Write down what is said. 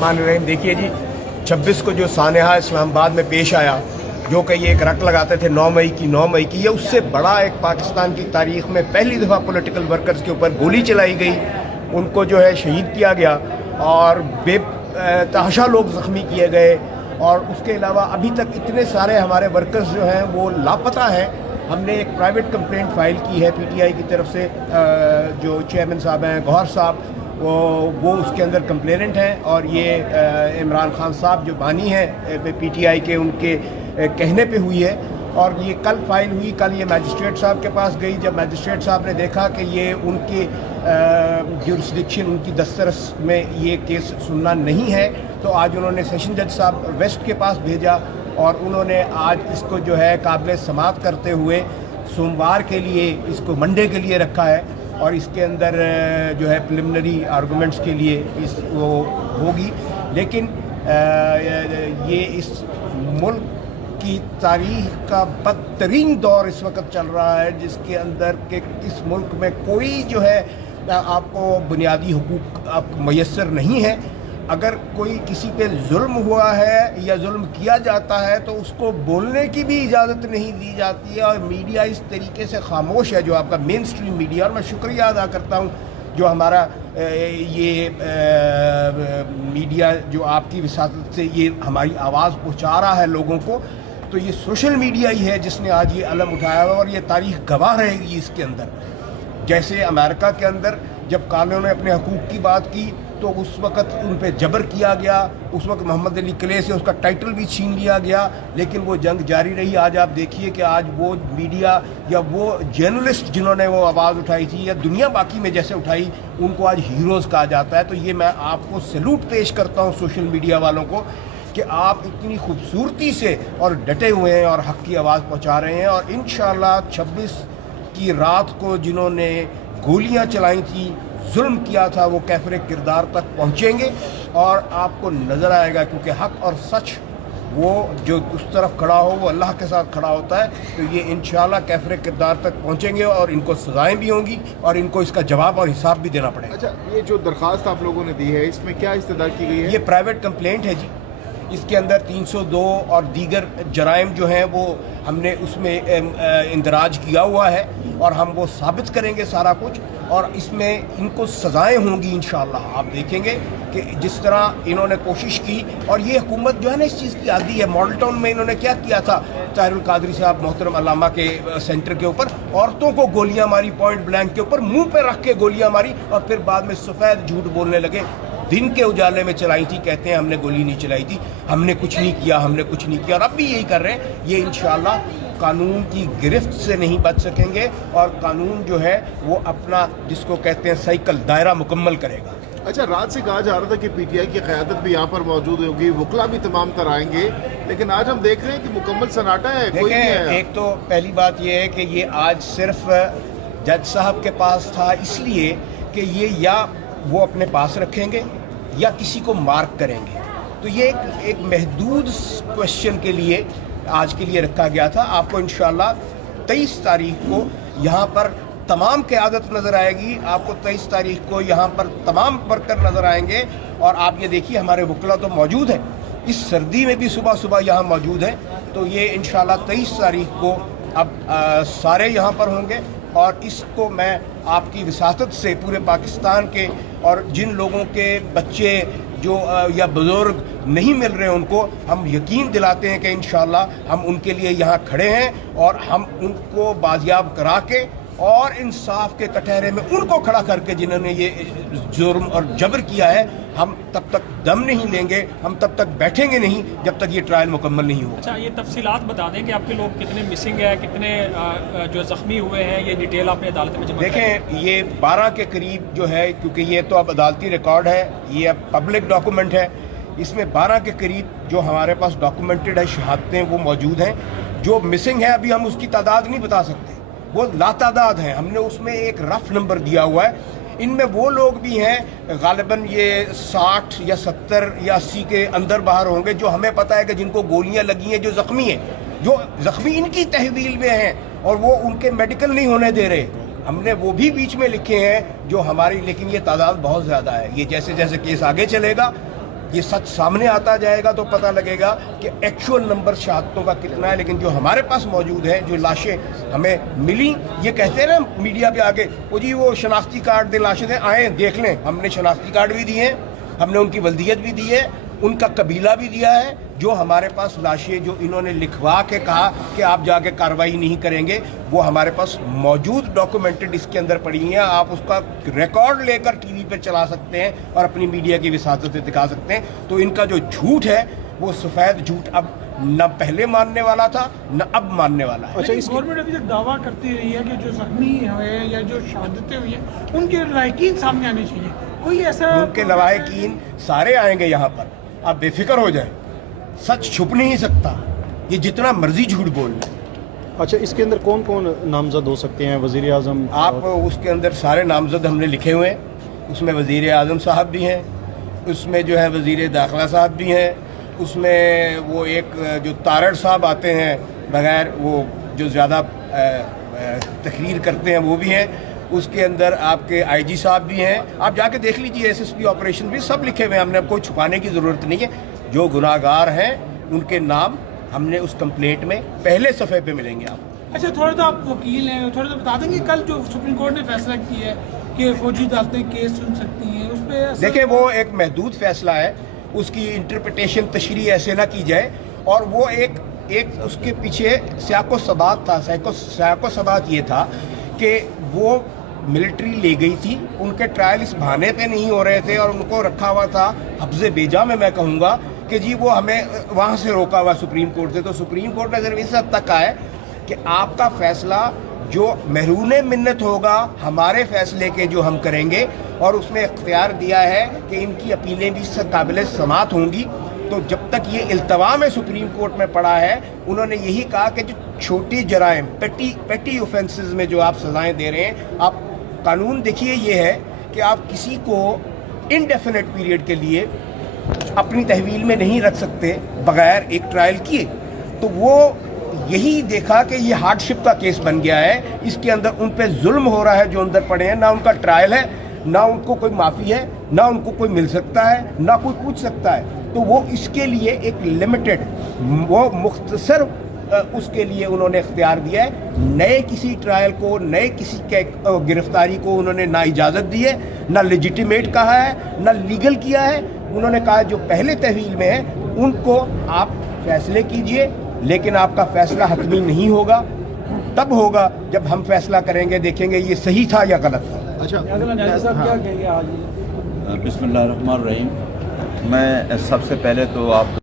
रहीम। देखिए जी, 26 को जो सानहा इस्लामाबाद में पेश आया, जो कि ये एक रट लगाते थे 9 मई की, ये उससे बड़ा एक पाकिस्तान की तारीख में पहली दफ़ा पॉलिटिकल वर्कर्स के ऊपर गोली चलाई गई, उनको जो है शहीद किया गया और बेतहाशा लोग ज़ख्मी किए गए। और उसके अलावा अभी तक इतने सारे हमारे वर्कर्स जो हैं वो लापता हैं। हमने एक प्राइवेट कंप्लेंट फाइल की है पीटीआई की तरफ से, जो चेयरमैन साहब हैं गौहर साहब, वो उसके अंदर कंप्लेनेंट हैं। और ये इमरान खान साहब जो बानी हैं पीटीआई के, उनके कहने पे हुई है। और ये कल फाइल हुई, कल ये मैजिस्ट्रेट साहब के पास गई। जब मैजिस्ट्रेट साहब ने देखा कि ये उनकी जुरिस्डिक्शन, उनकी दस्तरस में ये केस सुनना नहीं है, तो आज उन्होंने सेशन जज साहब वेस्ट के पास भेजा और उन्होंने आज इसको जो है काबिल समात करते हुए सोमवार के लिए, इसको मंडे के लिए रखा है। और इसके अंदर जो है प्रिलिमिनरी आर्गूमेंट्स के लिए वो होगी। लेकिन ये इस मुल्क की तारीख का बदतरीन दौर इस वक्त चल रहा है, जिसके अंदर के इस मुल्क में कोई जो है आपको बुनियादी हुकूक आपको मैसर नहीं है। अगर कोई किसी पे जुल्म हुआ है या जुल्म किया जाता है तो उसको बोलने की भी इजाज़त नहीं दी जाती है, और मीडिया इस तरीके से खामोश है, जो आपका मेन स्ट्रीम मीडिया। और मैं शुक्रिया अदा करता हूँ जो हमारा ये मीडिया जो आपकी विसासत से ये हमारी आवाज़ पहुँचा रहा है लोगों को। तो ये सोशल मीडिया ही है जिसने आज ये अलम उठाया हुआ, और ये तारीख़ गवाह रहेगी इसके अंदर। जैसे अमेरिका के अंदर जब कानून ने अपने हकूक़ की बात की तो उस वक़्त उन पे जबर किया गया, उस वक्त मोहम्मद अली क्ले से उसका टाइटल भी छीन लिया गया, लेकिन वो जंग जारी रही। आज आप देखिए कि आज वो मीडिया या वो जर्नलिस्ट जिन्होंने वो आवाज़ उठाई थी या दुनिया बाकी में जैसे उठाई, उनको आज हीरोज़ कहा जाता है। तो ये मैं आपको सैल्यूट पेश करता हूँ सोशल मीडिया वालों को कि आप इतनी खूबसूरती से और डटे हुए हैं और हक़ की आवाज़ पहुँचा रहे हैं। और इंशाअल्लाह 26 की रात को जिन्होंने गोलियाँ चलाई थी, जुल्म किया था, वो कैफर किरदार तक पहुँचेंगे और आपको नज़र आएगा, क्योंकि हक़ और सच वो जो उस तरफ खड़ा हो वो अल्लाह के साथ खड़ा होता है। तो ये इंशाअल्लाह कैफर किरदार तक पहुँचेंगे और इनको सज़ाएँ भी होंगी और इनको इसका जवाब और हिसाब भी देना पड़ेगा। अच्छा, ये जो दरख्वास्त आप लोगों ने दी है, इसमें क्या इस्तदा की गई है? ये प्राइवेट कंप्लेंट है जी। इसके अंदर 302 और दीगर जराइम जो हैं वो हमने उसमें इंदराज किया हुआ है, और हम वो साबित करेंगे सारा कुछ, और इसमें इनको सज़ाएँ होंगी इंशाअल्लाह। आप देखेंगे कि जिस तरह इन्होंने कोशिश की, और ये हुकूमत जो है ना इस चीज़ की आदी है। मॉडल टाउन में इन्होंने क्या किया था, ताहिरुल कादरी साहब मोहतरम अल्लामा के सेंटर के ऊपर औरतों को गोलियाँ मारी, पॉइंट ब्लैंक के ऊपर मुँह पे रख के गोलियाँ मारी, और फिर बाद में सफ़ेद झूठ बोलने लगे। दिन के उजाले में चलाई थी, कहते हैं हमने गोली नहीं चलाई थी, हमने कुछ नहीं किया, हमने कुछ नहीं किया, और अब भी यही कर रहे हैं। ये इंशाअल्लाह कानून की गिरफ्त से नहीं बच सकेंगे, और कानून जो है वो अपना जिसको कहते हैं साइकिल दायरा मुकम्मल करेगा। अच्छा, रात से कहा जा रहा था कि पीटीआई की क़यादत भी यहाँ पर मौजूद होगी, वकला भी तमाम तर आएंगे, लेकिन आज हम देख रहे हैं कि मुकम्मल सन्नाटा है, कोई नहीं है। एक तो पहली बात ये है कि ये आज सिर्फ जज साहब के पास था, इसलिए कि ये या वो अपने पास रखेंगे या किसी को मार्क करेंगे। तो ये एक महदूद क्वेश्चन के लिए आज के लिए रखा गया था। आपको इंशाअल्लाह 23 तारीख को यहाँ पर तमाम क़यादत नज़र आएगी, आपको 23 तारीख को यहाँ पर तमाम वर्कर नज़र आएंगे। और आप ये देखिए हमारे वकला तो मौजूद हैं, इस सर्दी में भी सुबह सुबह यहाँ मौजूद हैं। तो ये इंशाअल्लाह 23 तारीख को अब सारे यहाँ पर होंगे, और इसको मैं आपकी विसासत से पूरे पाकिस्तान के और जिन लोगों के बच्चे जो या बुज़ुर्ग नहीं मिल रहे उनको हम यकीन दिलाते हैं कि इंशाअल्लाह हम उनके लिए यहाँ खड़े हैं, और हम उनको बाजियाब करा के और इंसाफ के कटहरे में उनको खड़ा करके जिन्होंने ये जुर्म और जबर किया है, हम तब तक दम नहीं लेंगे, हम तब तक बैठेंगे नहीं जब तक ये ट्रायल मुकम्मल नहीं होगा। अच्छा, ये तफसीलात बता दें कि आपके लोग कितने मिसिंग है, कितने जो ज़ख्मी हुए हैं, ये डिटेल आपने अदालत में जमा देखें। ये 12 के करीब जो है, क्योंकि ये तो अब अदालती रिकॉर्ड है, ये अब पब्लिक डॉक्यूमेंट है, इसमें 12 के करीब जो हमारे पास डॉक्यूमेंटेड है शहादतें वो मौजूद हैं। जो मिसिंग है अभी हम उसकी तादाद नहीं बता सकते, वो लातादाद हैं। हमने उसमें एक रफ नंबर दिया हुआ है। इनमें वो लोग भी हैं गालिबन ये 60 या 70 या 80 के अंदर बाहर होंगे, जो हमें पता है कि जिनको गोलियां लगी हैं, जो ज़ख्मी हैं, जो ज़ख्मी इनकी तहवील में हैं और वो उनके मेडिकल नहीं होने दे रहे। हमने वो भी बीच में लिखे हैं जो हमारी, लेकिन ये तादाद बहुत ज़्यादा है। ये जैसे जैसे केस आगे चलेगा یہ سچ سامنے آتا جائے گا تو پتہ لگے گا کہ ایکچوئل نمبر شہادتوں کا کتنا ہے. لیکن جو ہمارے پاس موجود ہے، جو لاشیں ہمیں ملی، یہ کہتے ہیں نا میڈیا پہ آگے وہ جی وہ شناختی کارڈ دیں، لاشیں دیں، آئیں دیکھ لیں. ہم نے شناختی کارڈ بھی دیے ہیں، ہم نے ان کی ولدیت بھی دی ہے، ان کا قبیلہ بھی دیا ہے. جو ہمارے پاس لاشیں جو انہوں نے لکھوا کے کہا کہ آپ جا کے کارروائی نہیں کریں گے، وہ ہمارے پاس موجود ڈاکومنٹڈ اس کے اندر پڑی ہیں. آپ اس کا ریکارڈ لے کر ٹی وی پہ چلا سکتے ہیں اور اپنی میڈیا کی وساطت سے دکھا سکتے ہیں. تو ان کا جو جھوٹ ہے وہ سفید جھوٹ اب نہ پہلے ماننے والا تھا نہ اب ماننے والا ہے. اچھا، گورنمنٹ ابھی تک دعویٰ کرتی رہی ہے کہ جو زخمی ہوئے یا جو شہادتیں ہوئی ہیں ان کے لواحقین سامنے آنے چاہیے. کوئی ایسا ان کے لواحقین سارے آئیں گے یہاں پر، آپ بے فکر ہو جائیں. سچ چھپ نہیں سکتا، یہ جتنا مرضی جھوٹ بول لیں. اچھا، اس کے اندر کون کون نامزد ہو سکتے ہیں؟ وزیر اعظم؟ آپ اس کے اندر سارے نامزد ہم نے لکھے ہوئے ہیں. اس میں وزیر اعظم صاحب بھی ہیں، اس میں جو ہے وزیر داخلہ صاحب بھی ہیں، اس میں وہ ایک جو تارڑ صاحب آتے ہیں بغیر وہ جو زیادہ تقریر کرتے ہیں وہ بھی ہیں. اس کے اندر آپ کے آئی جی صاحب بھی ہیں. آپ جا کے دیکھ لیجیے، ایس ایس پی آپریشن بھی سب لکھے ہوئے ہیں. ہم نے کوئی چھپانے کی ضرورت نہیں ہے. جو گناہ گار ہیں ان کے نام ہم نے اس کمپلینٹ میں پہلے صفحے پہ ملیں گے آپ. اچھا، تھوڑا سا آپ وکیل ہیں، تھوڑا سا بتا دیں گے کل جو سپریم کورٹ نے فیصلہ کیا ہے کہ فوجی عدالتیں کیس سن سکتی ہیں، اس پہ دیکھیں وہ ایک محدود فیصلہ ہے، اس کی انٹرپریٹیشن تشریح ایسے نہ کی جائے. اور وہ ایک اس کے پیچھے سیاق و سبات تھا. سیاق و سبات یہ تھا کہ وہ ملٹری لے گئی تھی، ان کے ٹرائل اس بہانے پہ نہیں ہو رہے تھے اور ان کو رکھا ہوا تھا حفظ بیجا میں کہوں گا کہ جی وہ ہمیں وہاں سے روکا ہوا سپریم کورٹ سے. تو سپریم کورٹ نے صرف اس حد تک کہا ہے کہ آپ کا فیصلہ جو محرون منت ہوگا ہمارے فیصلے کے جو ہم کریں گے، اور اس میں اختیار دیا ہے کہ ان کی اپیلیں بھی قابل سماعت ہوں گی. تو جب تک یہ التوا میں سپریم کورٹ میں پڑا ہے، انہوں نے یہی کہا کہ جو چھوٹی جرائم پیٹی اوفینسز میں جو آپ سزائیں دے رہے ہیں، آپ قانون دیکھیے یہ ہے کہ آپ کسی کو انڈیفینٹ پیریڈ کے لیے اپنی تحویل میں نہیں رکھ سکتے بغیر ایک ٹرائل کیے. تو وہ یہی دیکھا کہ یہ ہارڈ شپ کا کیس بن گیا ہے، اس کے اندر ان پہ ظلم ہو رہا ہے جو اندر پڑے ہیں. نہ ان کا ٹرائل ہے، نہ ان کو کوئی معافی ہے، نہ ان کو کوئی مل سکتا ہے، نہ کوئی پوچھ سکتا ہے. تو وہ اس کے لیے ایک لمیٹڈ، وہ مختصر اس کے لیے انہوں نے اختیار دیا ہے. نئے کسی ٹرائل کو، نئے کسی کے گرفتاری کو انہوں نے نہ اجازت دی ہے، نہ لیجیٹیمیٹ کہا ہے، نہ لیگل کیا ہے. انہوں نے کہا جو پہلے تحویل میں ہیں ان کو آپ فیصلے کیجئے، لیکن آپ کا فیصلہ حتمی نہیں ہوگا. تب ہوگا جب ہم فیصلہ کریں گے، دیکھیں گے یہ صحیح تھا یا غلط تھا. اچھا، بسم اللہ الرحمن الرحیم. میں سب سے پہلے تو آپ